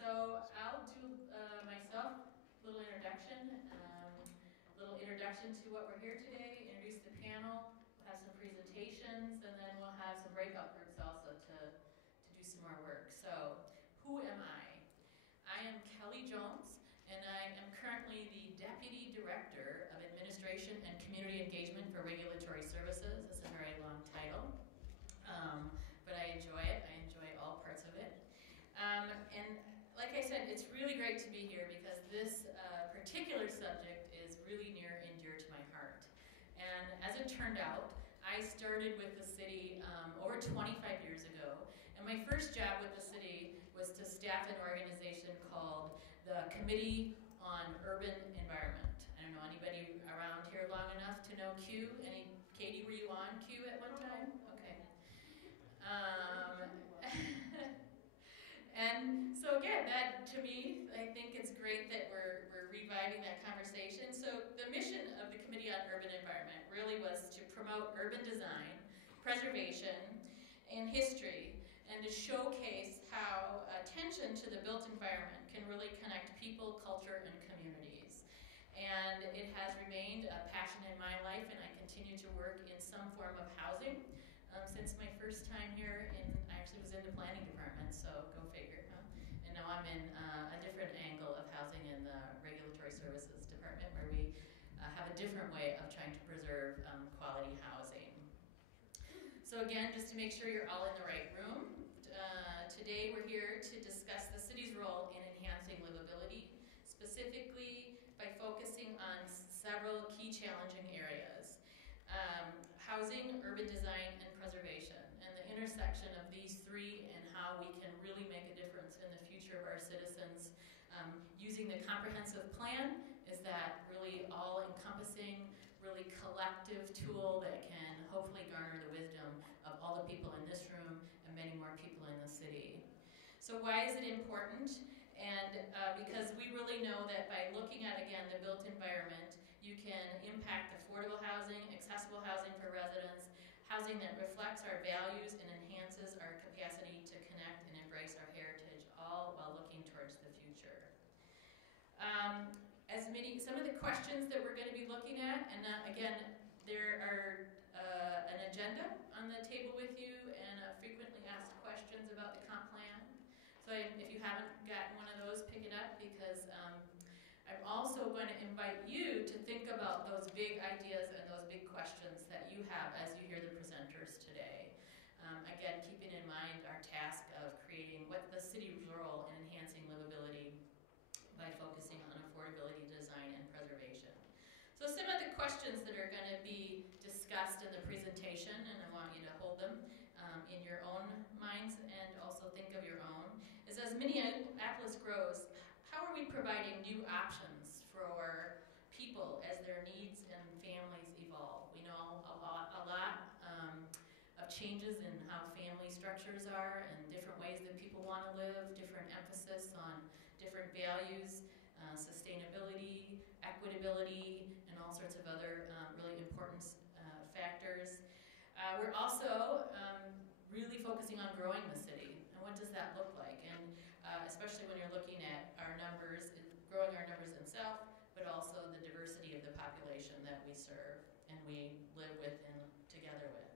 So I'll do myself, a little introduction to what we're here today, introduce the panel, we'll have some presentations, and then we'll have some breakout groups also to do some more work. So who am I? I am Kelly Jones, and I am currently the Deputy Director of Administration and Community Engagement for Regulatory Services. It's a very long title, but I enjoy it. I enjoy all parts of it. And like I said, it's really great to be here because this particular subject is really near and dear to my heart. And as it turned out, I started with the city over 25 years ago. And my first job with the city was to staff an organization called the Committee on Urban Environment. I don't know, anybody around here long enough to know Q? Katie, were you on Q at one time? Okay. And so again, that to me, I think it's great that we're reviving that conversation. So the mission of the Committee on Urban Environment really was to promote urban design, preservation, and history, and to showcase how attention to the built environment can really connect people, culture, and communities. And it has remained a passion in my life, and I continue to work in some form of housing. Since my first time here, I actually was in the planning department, so go figure, huh? And now I'm in a different angle of housing in the regulatory services department, where we have a different way of trying to preserve quality housing. So again, just to make sure you're all in the right room, today we're here to discuss the city's role in enhancing livability, specifically by focusing on several key challenging areas. Housing, urban design, and preservation, and the intersection of these three and how we can really make a difference in the future of our citizens. Using the comprehensive plan is that really all-encompassing, really collective tool that can hopefully garner the wisdom of all the people in this room and many more people in the city. So why is it important? And because we really know that by looking at, again, the built environment, you can impact affordable housing, accessible housing for residents, housing that reflects our values and enhances our capacity to connect and embrace our heritage, all while looking towards the future. Some of the questions that we're going to be looking at, and again, there are an agenda on the table with you and frequently asked questions about the comp plan. So if you haven't gotten one of those, pick it up, because I'm also going to invite you to think about those big ideas and those big questions that you have as you hear the presenters today. Again, keeping in mind our task of creating what the city's role in enhancing livability by focusing on affordability, design, and preservation. So some of the questions that are going to be discussed in the presentation, and I want you to hold them in your own minds and also think of your own, is as Minneapolis grows, how are we providing new options for people as their needs and families evolve? We know a lot of changes in how family structures are and different ways that people want to live, different emphasis on different values, sustainability, equitability, and all sorts of other really important factors. We're also really focusing on growing the city, and what does that look like? And especially when you're looking at our numbers, growing our numbers themselves, but also the diversity of the population that we serve and we live with and together with.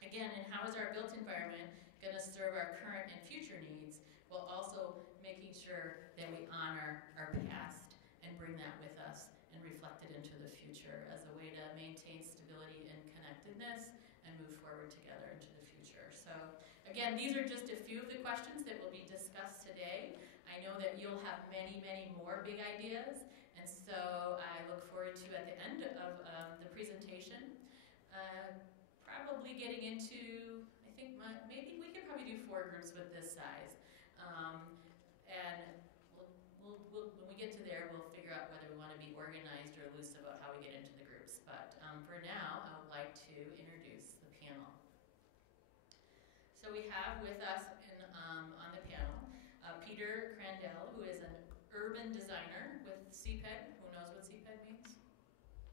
Again, and how is our built environment going to serve our current and future needs, while also making sure that we honor our past and bring that with us and reflect it into the future as a way to maintain stability and connectedness and move forward together into the future. So again, these are just a few of the questions that will be discussed today. I know that you'll have many, many more big ideas, and so I look forward to, at the end of the presentation, probably getting into, I think maybe we could probably do 4 groups with this size. And when we get to there, we'll figure out whether we want to be organized or loose about how we get into the groups. But for now, I would like to introduce the panel. So we have with us on the panel Peter Crandell, who is an urban designer with CPED. Who knows what CPED means?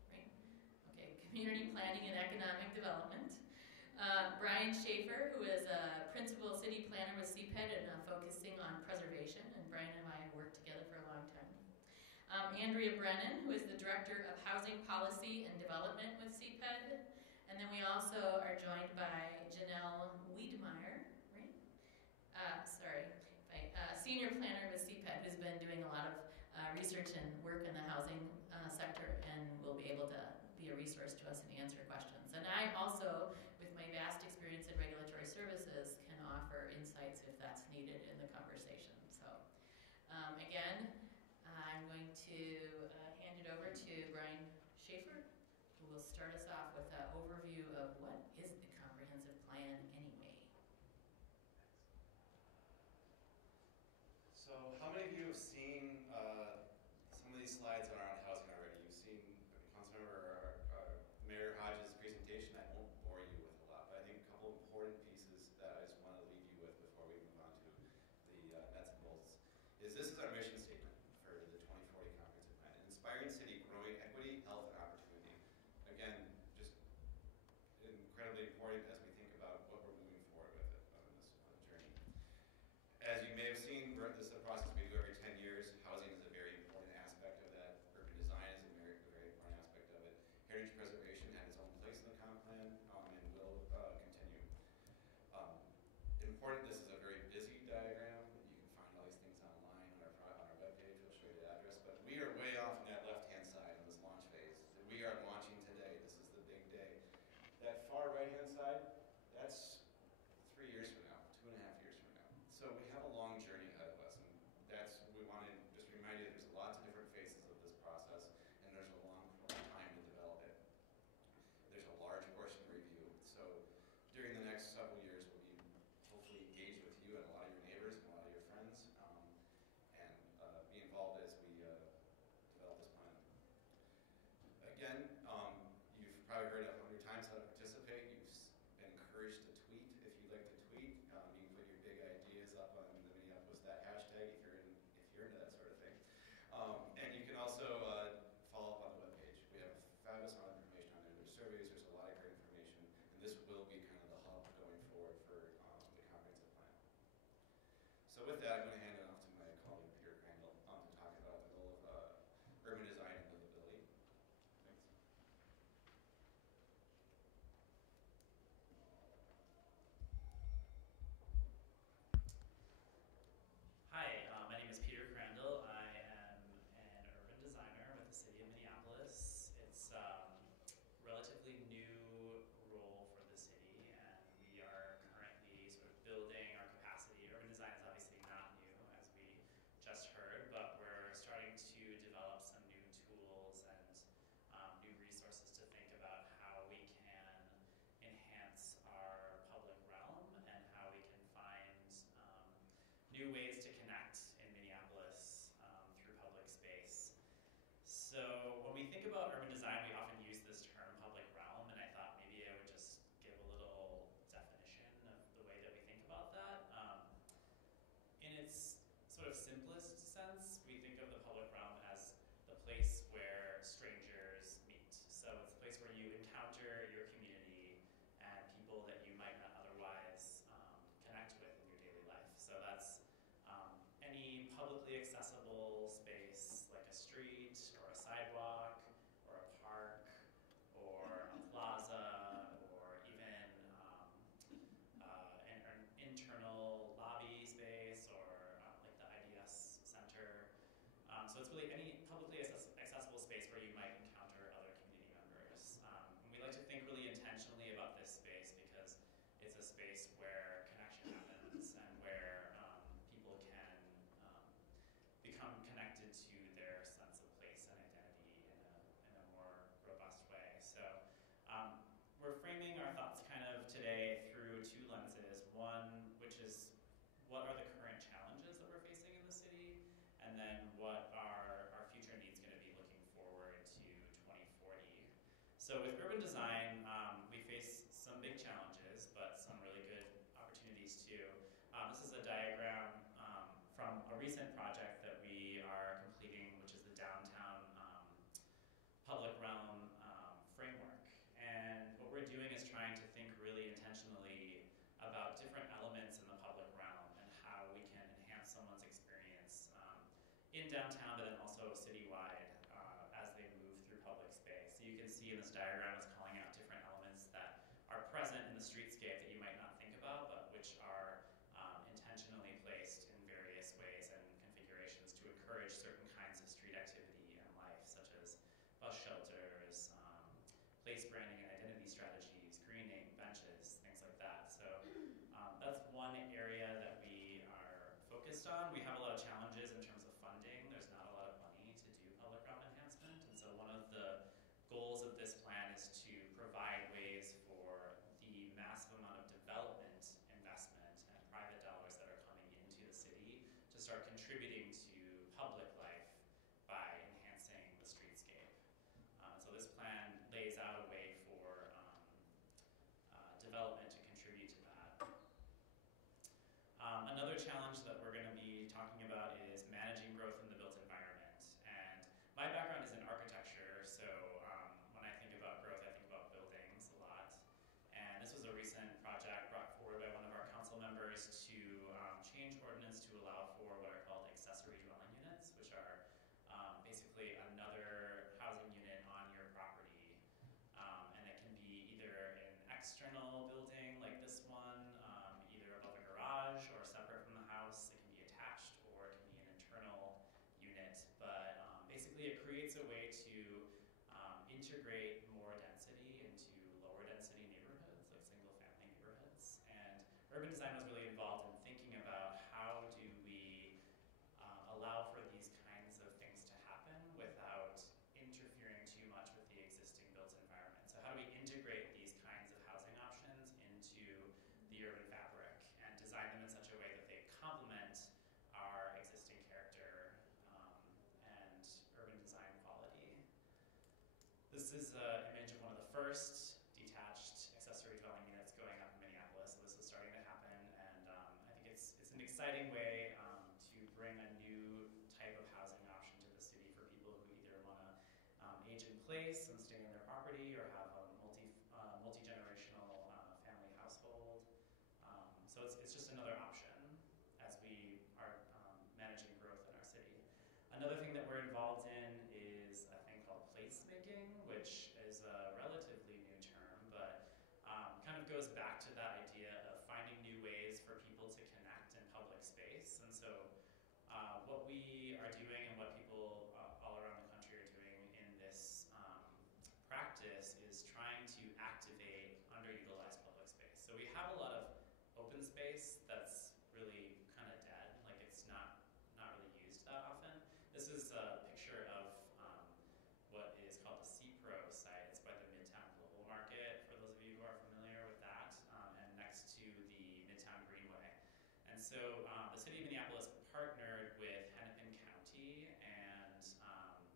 Right? Okay, Community Planning and Economic Development. Brian Schaefer, who is a principal city planner with CPED and focusing on preservation. And Brian Andrea Brennan, who is the Director of Housing Policy and Development with CPED. And then we also are joined by Janelle Wiedemeyer, right? Senior Planner with CPED, who's been doing a lot of research and work in the housing sector and will be able to be a resource to us and answer questions. And I also, with my vast experience in regulatory services, can offer insights if that's needed in the conversation. So again, I'm going to hand it over to Brian Schaefer, who will start us off with an overview of what is the comprehensive plan anyway. So how many of you have seen some of these slides around housing already? You've seen Councilmember Mayor Hodges' presentation. I won't bore you with a lot, but I think a couple important pieces that I just want to leave you with before we move on to the nuts and bolts is this is our mission statement for the 2040 Comprehensive Plan. An inspiring city, growing equity, health, and opportunity. Again, just incredibly important as we think about what we're moving forward with it on this journey. As you may have seen, this is a process we do every 10 years. Housing is a very important aspect of that. Urban design is a very important aspect of it. Heritage preservation had its own place in the comp plan and will continue. Important, this is a very busy diagram. You can find all these things online on our webpage. We'll show you the address. But we are way off on that left-hand side on this launch phase. We are launching today. This is the big day. That far right-hand side, that's 3 years from now, 2.5 years from now. So we have a long journey ahead of us, and that's we want to just remind you. There's lots of different phases of this process, and there's a long time to develop it. There's a large portion review. So during the next several years, we'll be hopefully engaged with you and a lot of your neighbors and a lot of your friends, and be involved as we develop this plan. Again, you've probably heard 100 times how to participate. You've been encouraged to tweet if you'd like to tweet. You can put your big ideas up on the Minneapolis that hashtag if you're into that sort of thing. And you can also follow up on the webpage. We have fabulous amount of information on there. There's surveys. There's a lot of great information, and this will be kind of the hub going forward for the comprehensive plan. So with that, I'm going to hand it off to my colleague Peter Crandall to talk about the goal of urban design and livability. Thanks. Hi, my name is Peter Crandall. I am an urban designer with the city of Minneapolis. It's a relatively new role for the city, and we are currently sort of building our capacity. Urban design is obviously not new, as we just heard, but we're starting to develop some new tools and new resources to think about how we can enhance our public realm and how we can find new ways to connect in Minneapolis through public space. So when we think about urban design, we often use this term public realm, and I thought maybe I would just give a little definition of the way that we think about that. In its sort of simplest sense, we think of the public realm as the place where strangers meet. So it's the place where you encounter your community and people that you might not otherwise connect with in your daily life. So that's any publicly accessible space like a street or a sidewalk or a park or a plaza or even an internal lobby space or like the IDS Center. So it's really any publicly accessible space where you might encounter other community members. And we like to think really intentionally about this space because it's a space where connection happens and where people can become connected to their sense of place and identity in a more robust way. So we're framing our thoughts kind of today through two lenses. One, which is what are the current challenges that we're facing in the city, and then what are our future needs going to be looking forward to 2040. So with urban design, we face some big challenges, but some really good opportunities too. This is a diagram from a recent project that we are completing, which is the downtown public realm framework. And what we're doing is trying to think really intentionally about different elements in the public realm and how we can enhance someone's experience in downtown, but then also citywide see in this diagram is calling out different elements that are present in the streetscape that you might not think about, but which are intentionally placed in various ways and configurations to encourage certain kinds of street activity and life, such as bus shelters, place branding and identity strategies, greening, benches, things like that. So that's one area that we are focused on. We have a lot of challenges in terms of funding. There's not a lot of money to do public realm enhancement. And so one of the goals of this plan is to provide ways for the massive amount of development investment and private dollars that are coming into the city to start contributing to public life by enhancing the streetscape. So this plan lays out a way for development to contribute to that. Another challenge that we're going to be talking about is managing growth in the built environment. And my background is in architecture, so when I think about growth, I think about buildings a lot. And this was a recent project brought forward by one of our council members to change ordinance to allow for what are called accessory dwelling units, which are basically another housing unit on your property. And it can be either an external building like this one, either above a garage or separate from the house. It can be attached, or it can be an internal unit. But basically it creates a way to integrate more density into lower density neighborhoods, like single family neighborhoods. And urban design was really involved in thinking about how do we allow for these kinds of things to happen without interfering too much with the existing built environment. So how do we integrate these kinds of housing options into the urban fabric and design them in such a way that they complement our existing character and urban design quality. This is an image of one of the first detached accessory dwelling units going up in Minneapolis. So this is starting to happen, and I think it's an exciting way to bring a new type of housing option to the city for people who either want to age in place and stay in their property, or have a multi-generational family household. So it's just another option as we are managing growth in our city. Another thing that we're involved in is a thing called placemaking, which is a relatively new term, but kind of goes back to that idea of finding new ways for people to connect in public space. And so what we are doing, and what people all around the country are doing in this practice, is trying to activate underutilized public space. So we have a lot of open space that's really kind of dead, like it's not really used that often. This is a picture of what is called the CPRO site. It's by the Midtown Global Market, for those of you who are familiar with that, and next to the Midtown Greenway. And so the city of Minneapolis partnered with Hennepin County and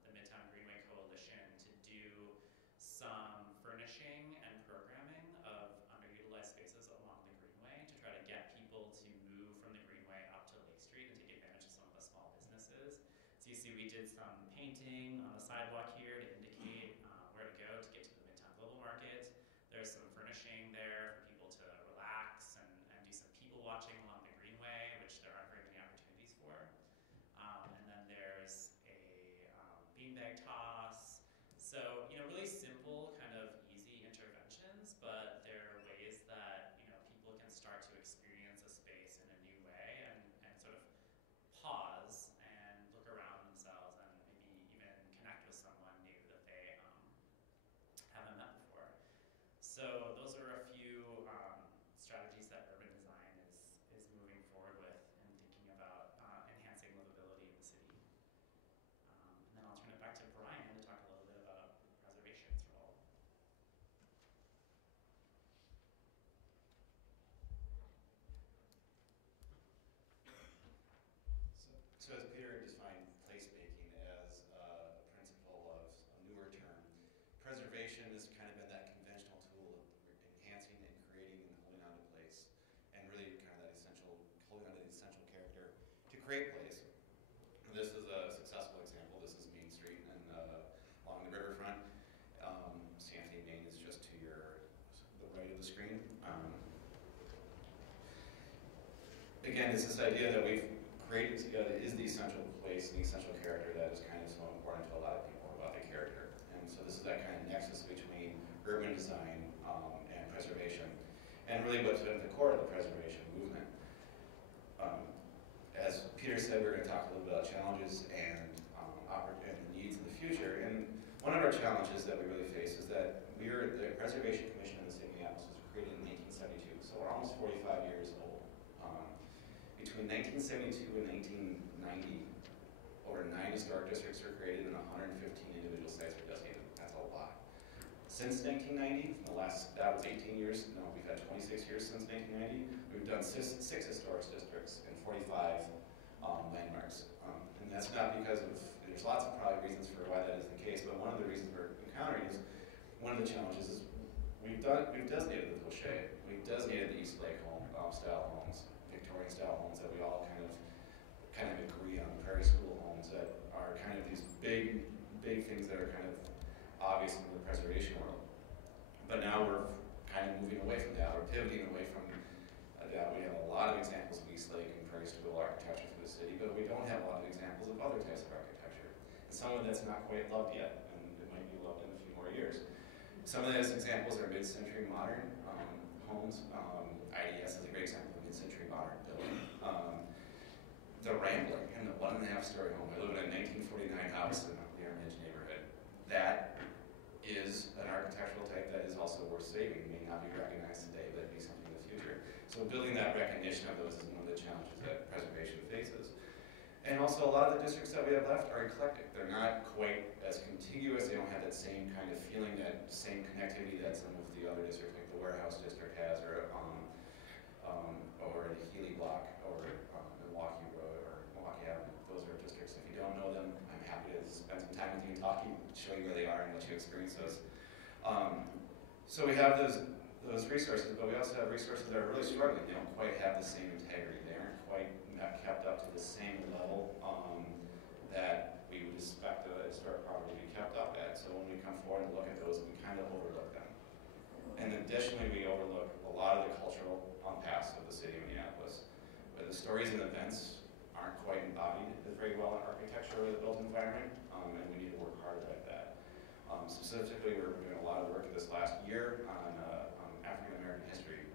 the Midtown Greenway Coalition to do some furnishing and programming of underutilized spaces along the Greenway to try to get people to move from the Greenway up to Lake Street and take advantage of some of the small businesses. So you see we did some painting on the sidewalk here to indicate where to go to get to the Midtown Global Market. There's some furnishing there for people to relax and do some people watching along the Greenway, which there aren't very many opportunities for. And then there's a beanbag toss. So, really simple, kind of easy interventions, but they're ways that, people can start to experience a space in a new way and sort of pause and look around themselves and maybe even connect with someone new that they haven't met before. So those are a few strategies that urban design is moving forward with and thinking about enhancing livability in the city. And then I'll turn it back to Brian to talk a little bit about preservation's role. So as Peter defined placemaking as a principle of a newer term, preservation has kind of been that conventional tool of enhancing and creating and holding on to place, and really kind of that essential, holding on to the essential character to create place. This is a successful example. This is Main Street and along the riverfront. Sandy, Main is just to the right of the screen. Again, it's this idea that we've created together is the essential place and the essential character that is kind of so important to a lot of people about the character. And so this is that kind of nexus between and really what's been at the core of the preservation movement. As Peter said, we're going to talk a little bit about challenges and the needs of the future. And one of our challenges that we really face is that the Preservation Commission in the city of Minneapolis was created in 1972, so we're almost 45 years old. Between 1972 and 1990, over 9 historic districts were created and 115 individual sites were designated. That's a lot. Since 1990, that was 18 years. No, we've had 26 years since 1990. We've done six historic districts and 45 landmarks. And that's not because of, there's lots of probably reasons for why that is the case, but one of the reasons we're encountering is, one of the challenges is we've designated the Gaucher, we've designated the East Lake style homes, Victorian style homes that we all kind of agree on, prairie school homes that are kind of these big things that are kind of obvious in the preservation world. But now we're kind of moving away from that. We're pivoting away from that. We have a lot of examples of East Lake and prairie school architecture through the city, but we don't have a lot of examples of other types of architecture. And some of that's not quite loved yet, and it might be loved in a few more years. Some of those examples are mid-century modern homes. IDS is a great example of a mid-century modern building. The Rambler and the 1.5-story home. I live in a 1949 house in the Orange neighborhood. That is an architectural type that is also worth saving. It may not be recognized today, but it'd be something in the future. So building that recognition of those is one of the challenges that preservation faces. And also a lot of the districts that we have left are eclectic. They're not quite as contiguous. They don't have that same kind of feeling, that same connectivity that some of the other districts, like the Warehouse District has, or the Healy Block, or Milwaukee Road, or Milwaukee Avenue. Those are districts. If you don't know them, I'm happy to spend some time with you and talk to you, show you where they are and let you experience those. So we have those resources, but we also have resources that are really struggling. They don't quite have the same integrity. They aren't quite kept up to the same level that we would expect a historic property to be kept up at. So when we come forward and look at those, we kind of overlook them. And additionally, we overlook a lot of the cultural past of the city of Minneapolis, where the stories and events aren't quite embodied very well in architecture or the built environment, and we need to work harder at that. Specifically, we're doing a lot of work this last year on African American history,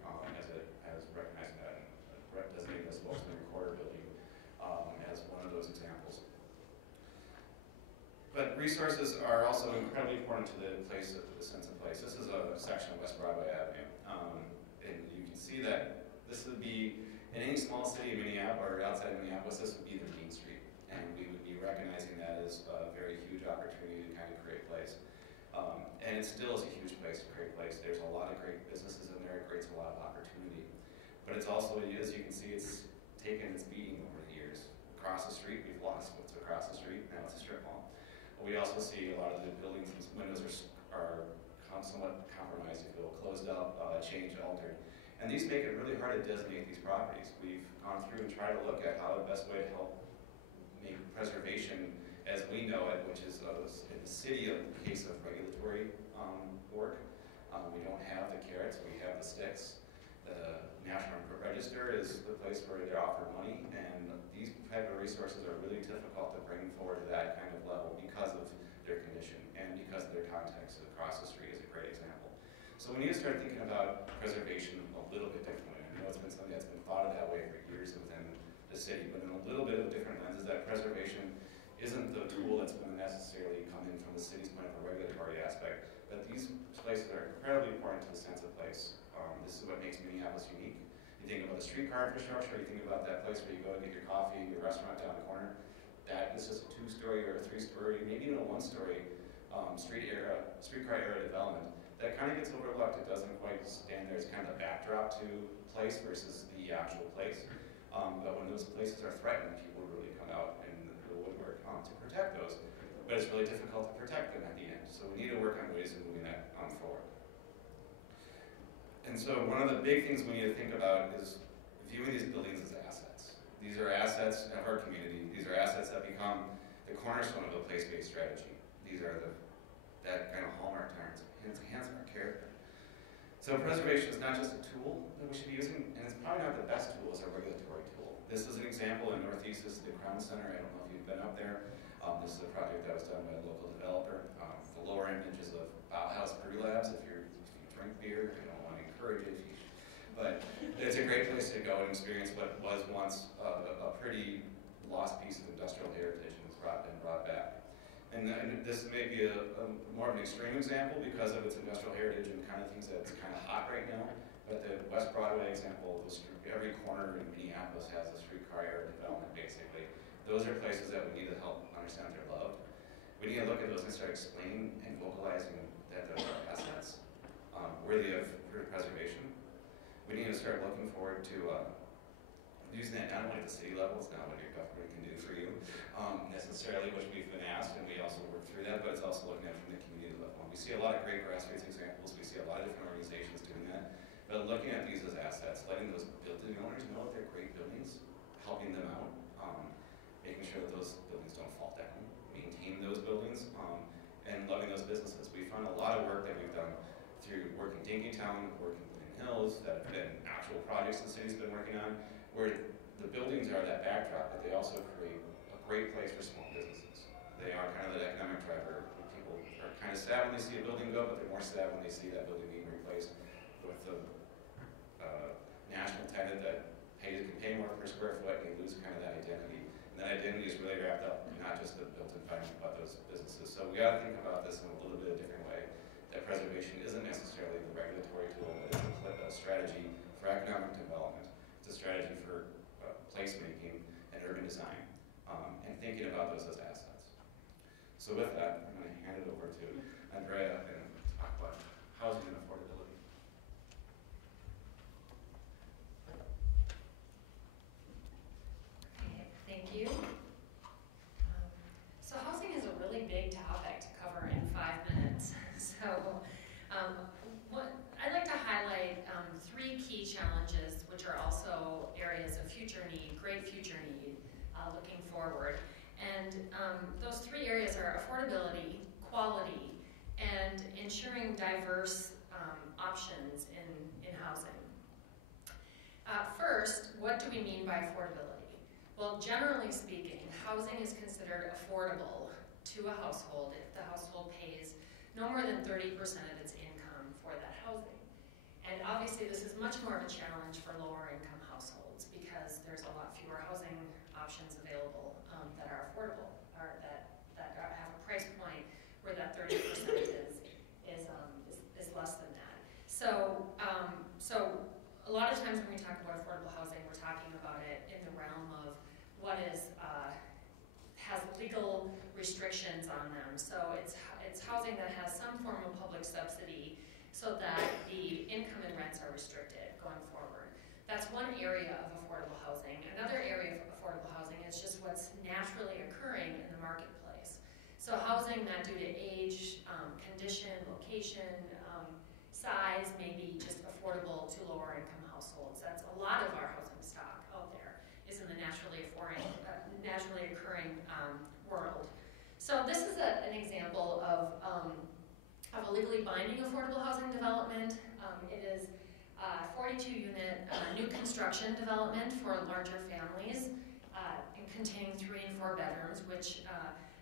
as recognizing that and designating the spokesman recorder building as one of those examples. But resources are also incredibly important to the sense of place. This is a section of West Broadway Avenue, and you can see that this would be, in any small city in Minneapolis or outside of Minneapolis, this would be the Main Street, and we would be recognizing that as a very huge opportunity to kind of create place. And it still is a huge place to create place. There's a lot of great businesses in there. It creates a lot of opportunity. But it's also, as you can see, it's taken its beating over the years. Across the street, we've lost what's across the street. Now it's a strip mall. We also see a lot of the buildings and windows are somewhat compromised, if you will, closed up, changed, altered. And these make it really hard to designate these properties. We've gone through and tried to look at how the best way to help make preservation as we know it, which is in the city of the case of regulatory work. We don't have the carrots, we have the sticks. The National Register is the place where they offer money, and these type of resources are really difficult to bring forward to that kind of level because of their condition and because of their context. Across the street is a great example. So we need to start thinking about preservation a little bit differently. I know it's been something that's been thought of that way for years within the city, but in a little bit of a different lens, is that preservation isn't the tool that's going to necessarily come in from the city's point of a regulatory aspect, but these places are incredibly important to the sense of place. This is what makes Minneapolis unique. You think about the streetcar infrastructure, you think about that place where you go to get your coffee, your restaurant down the corner. That is just a 2-story or a 3-story, maybe even a 1-story streetcar era development. That kind of gets overlooked. It doesn't quite stand there as kind of the backdrop to place versus the actual place. But when those places are threatened, people really come out in the woodwork to protect those. But it's really difficult to protect them at the end. So we need to work on ways of moving that forward. And so one of the big things we need to think about is viewing these buildings as assets. These are assets of our community. These are assets that become the cornerstone of a place-based strategy. These are that kind of hallmark terms, enhance our character. So preservation is not just a tool that we should be using, and it's probably not the best tool as a regulatory tool. This is an example in Northeast. This is the Crown Center. I don't know if you've been up there. This is a project that was done by a local developer. The lower image is of Bauhaus Brew Labs. If you drink beer, I don't want to encourage it. But it's a great place to go and experience what was once a pretty lost piece of industrial heritage and has been brought back. And this may be more of an extreme example because of its industrial heritage and kind of things that's kind of hot right now. But the West Broadway example, every corner in Minneapolis has a streetcar area development, basically. Those are places that we need to help understand they're loved. We need to look at those and start explaining and vocalizing that those are assets worthy of preservation. We need to start looking forward to using that not only at the city level, it's not what your government can do for you necessarily, which we've been asked, and we also work through that, but it's also looking at it from the community level. We see a lot of great grassroots examples, we see a lot of different organizations doing that, but looking at these as assets, letting those building owners know that they're great buildings, helping them out, making sure that those buildings don't fall down, maintain those buildings, and loving those businesses. We found a lot of work that we've done through working Dinkytown, working in Hills, that have been actual projects the city's been working on, where the buildings are that backdrop, but they also create a great place for small businesses. They are kind of that economic driver. People are kind of sad when they see a building go, but they're more sad when they see that building being replaced with a national tenant that can pay more per square foot, and you lose kind of that identity. And that identity is really wrapped up in not just the built environment, but those businesses. So we got to think about this in a little bit of a different way. That preservation isn't necessarily the regulatory tool, but it's a strategy for economic development. It's a strategy for placemaking and urban design, and thinking about those as assets. So with that, I'm going to hand it over to Andrea and talk about housing and affordability. Okay, thank you. So housing is a really big topic to cover in 5 minutes. So I'd like to highlight 3 key challenges, which are also areas of future need, great future need, looking forward. And those 3 areas are affordability, quality, and ensuring diverse options in housing. First, what do we mean by affordability? Well, generally speaking, housing is considered affordable to a household if the household pays no more than 30% of its income for that housing. And obviously this is much more of a challenge for lower income households because there's a lot fewer housing options available that are affordable, or that have a price point where that 30% is less than that. So a lot of times when we talk about affordable housing, we're talking about it in the realm of what has legal restrictions on them. So it's housing that has some form of public subsidy so that the income and rents are restricted going forward. That's one area of affordable housing. Another area of affordable housing is just what's naturally occurring in the marketplace. So housing that due to age, condition, location, size may be just affordable to lower income households. That's a lot of our housing stock out there is in the naturally occurring world. So this is an example of a legally binding affordable housing development. It is a 42-unit new construction development for larger families and containing 3 and 4 bedrooms, which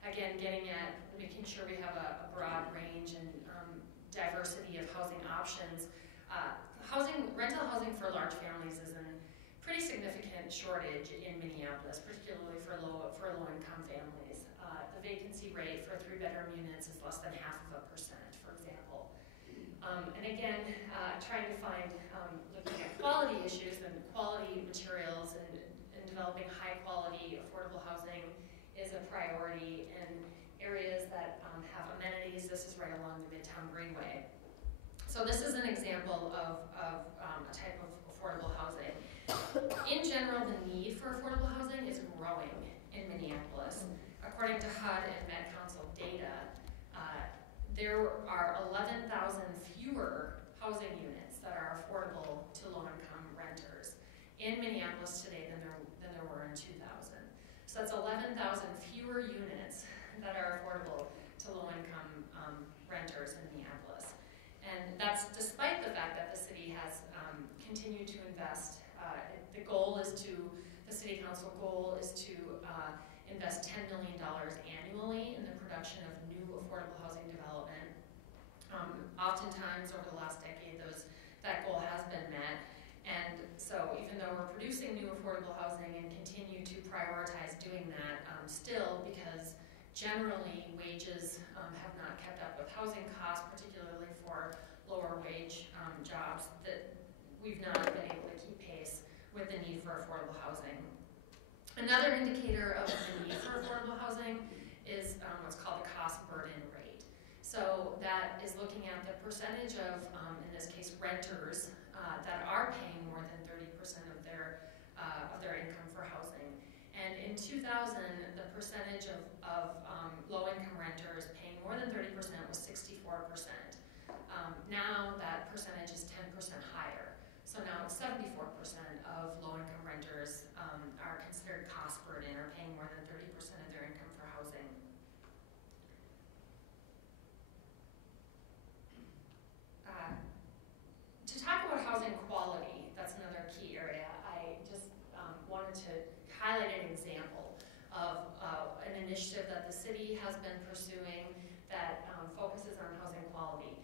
again, getting at making sure we have a broad range and diversity of housing options. Rental housing for large families is in pretty significant shortage in Minneapolis, particularly for low-income families. The vacancy rate for 3-bedroom units is less than 0.5%, for example. And again, trying to find, looking at quality issues and quality materials and developing high-quality affordable housing is a priority in areas that have amenities. This is right along the Midtown Greenway. So this is an example of a type of affordable housing. In general, the need for affordable housing is growing in Minneapolis. According to HUD and Met Council data, there are 11,000 fewer housing units that are affordable to low-income renters in Minneapolis today than there were in 2000. So that's 11,000 fewer units that are affordable to low-income renters in Minneapolis. And that's despite the fact that the city has continued to invest. The city council goal is to invest $10 million annually in the production of new affordable housing development. Oftentimes over the last decade, that goal has been met. And so even though we're producing new affordable housing and continue to prioritize doing that, still, because generally wages have not kept up with housing costs, particularly for lower wage jobs, that we've not been able to keep pace with the need for affordable housing. Another indicator of the need for affordable housing is what's called the cost burden rate. So that is looking at the percentage of, in this case, renters that are paying more than 30% of their income for housing. And in 2000, the percentage of low-income renters paying more than 30% was 64%. Now that percentage is 10% higher. So now 74% of low-income renters are considered cost burden or paying more than 30% of their income for housing. To talk about housing quality, that's another key area. I just wanted to highlight an example of an initiative that the city has been pursuing that focuses on housing quality.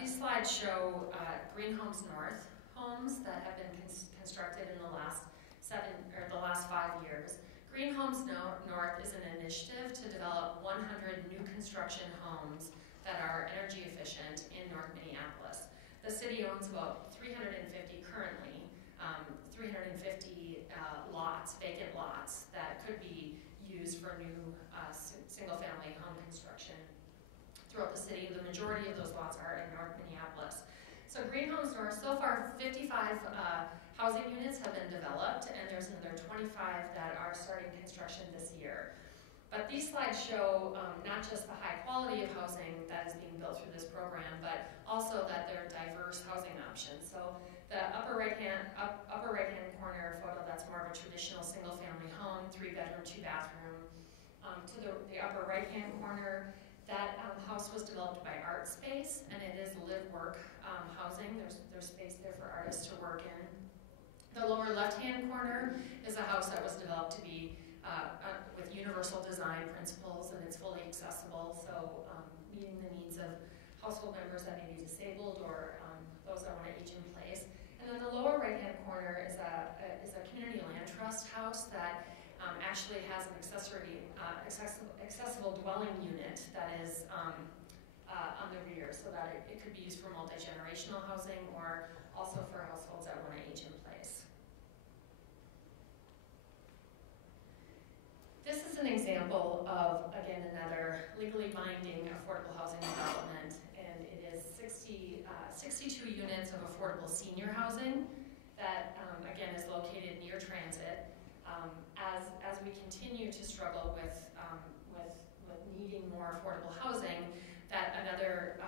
These slides show Green Homes North homes that have been constructed in the last 5 years. Green Homes North is an initiative to develop 100 new construction homes that are energy efficient in North Minneapolis. The city owns about 350 currently, 350 vacant lots that could be used for new single-family home construction throughout the city. The majority of those lots are in North Minneapolis. So Green Homes North, so far 55 housing units have been developed, and there's another 25 that are starting construction this year. But these slides show not just the high quality of housing that is being built through this program, but also that there are diverse housing options. So the upper right-hand corner photo, that's more of a traditional single-family home, 3-bedroom, 2-bathroom. To the upper right-hand corner, that house was developed by Art Space, and it is live-work housing. There's space there for artists to work in. The lower left-hand corner is a house that was developed to be with universal design principles, and it's fully accessible, so meeting the needs of household members that may be disabled or those that want to age in place. And then the lower right-hand corner is a community land trust house that actually has an accessible dwelling unit that is on the rear, so that it could be used for multi-generational housing or also for households that want to age in place. This is an example of, again, another legally binding affordable housing development, and it is 62 units of affordable senior housing that, again, is located near transit. As we continue to struggle with needing more affordable housing, that another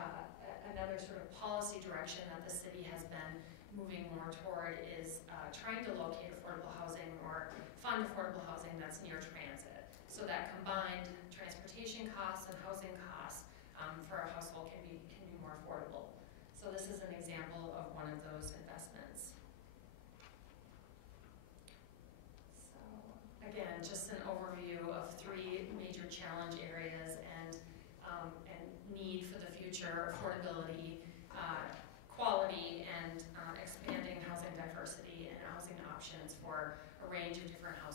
sort of policy direction that the city has been moving more toward is trying to locate affordable housing or fund affordable housing that's near transit, so that combined transportation costs and housing costs for a household can be more affordable. So this is an example of one of those investments. So again, just an overview of 3 major challenge areas and need for the future: affordability, quality, and expanding housing diversity and housing options for a range of different households.